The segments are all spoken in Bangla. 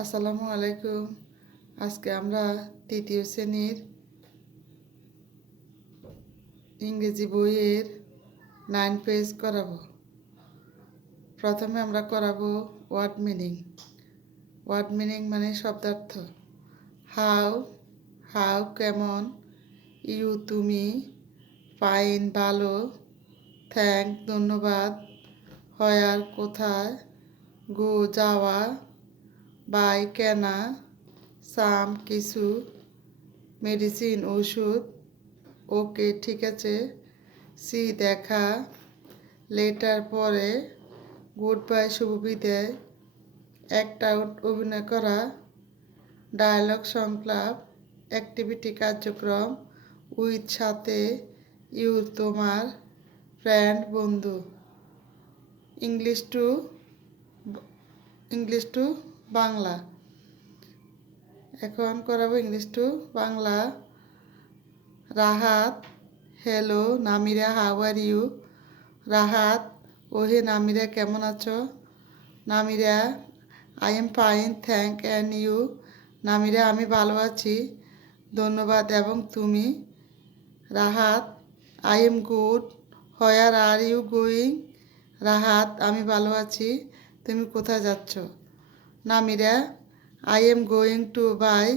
আসসালামু আলাইকুম। আজকে আমরা তৃতীয় শ্রেণীর ইংরেজি বইয়ের 9 পেজ করাবো। প্রথমে আমরা করাবো ওয়ার্ড মিনিং। ওয়ার্ড মিনিং মানে শব্দার্থ। হাউ হাউ কেমন, ইউ তুমি, ফাইন ভালো, থ্যাংক ধন্যবাদ, হোয়ার কোথায়, গো যাওয়া, বাই কেনা, সাম কিছু, মেডিসিন ওষুধ, ওকে ঠিক আছে, সি দেখা, লেটার পরে, গুড বাই শুভ বিদায়, অ্যাক্ট আউট অভিনয় করা, ডায়ালগ সংলাপ, অ্যাক্টিভিটি কার্যক্রম, উইথ সাথে, ইউর তোমার, ফ্রেন্ড বন্ধু। English to Bangla. এখন করাবো English to Bangla. Rahat, hello Namira, how are you? Rahat, ওহে নামিরা কেমন আছো? Namira, I am fine thank and you? Namira, আমি ভালো আছি ধন্যবাদ, এবং তুমি? Rahat, I am good, where are you going? Rahat, আমি ভালো আছি, তুমি কোথায় যাচ্ছ? Namira, I am going to buy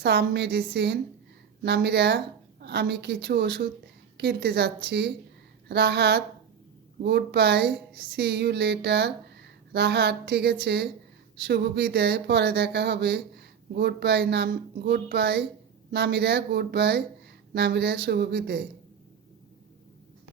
some medicine. Namira, আমি কিছু ওষুধ কিনতে যাচ্ছি। Rahat, good bye, C you later. Rahat, ঠিক আছে, শুভ বিদায়, পরে দেখা হবে। Goodbye Namira, goodbye Namira, শুভ বিদায়।